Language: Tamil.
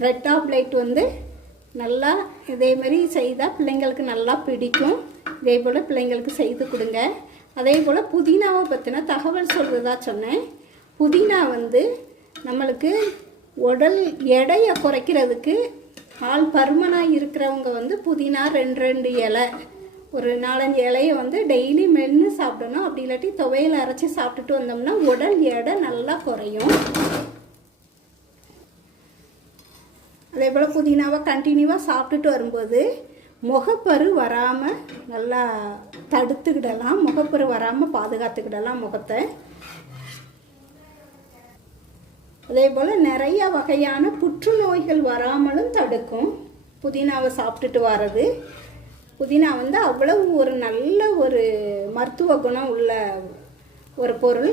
பிரெட் ஆம்லேட் வந்து நல்லா இதே மாதிரி செய்தால் பிள்ளைங்களுக்கு நல்லா பிடிக்கும். இதே போல் பிள்ளைங்களுக்கு செய்து கொடுங்க. அதே போல் புதினாவை பற்றின தகவல் சொல்கிறதா சொன்னேன். புதினா வந்து நம்மளுக்கு உடல் எடையை குறைக்கிறதுக்கு, ஆள் பருமனாக இருக்கிறவங்க வந்து புதினா 2 இலை, ஒரு 4-5 இலையை வந்து டெய்லி மென்று சாப்பிடணும். அப்படி இல்லாட்டி துவையில் அரைச்சி சாப்பிட்டுட்டு வந்தோம்னா உடல் எடை நல்லா குறையும். அதே போல் புதினாவை கண்டினியூவாக சாப்பிட்டுட்டு வரும்போது முகப்பரு வராமல் நல்லா தடுத்துக்கிடலாம். முகப்பரு வராமல் பாதுகாத்துக்கிடலாம் முகத்தை. அதே போல் நிறைய வகையான புற்றுநோய்கள் வராமலும் தடுக்கும் புதினாவை சாப்பிட்டுட்டு வர்றது. புதினா வந்து அவ்வளவு ஒரு நல்ல ஒரு மருத்துவ குணம் உள்ள ஒரு பொருள்.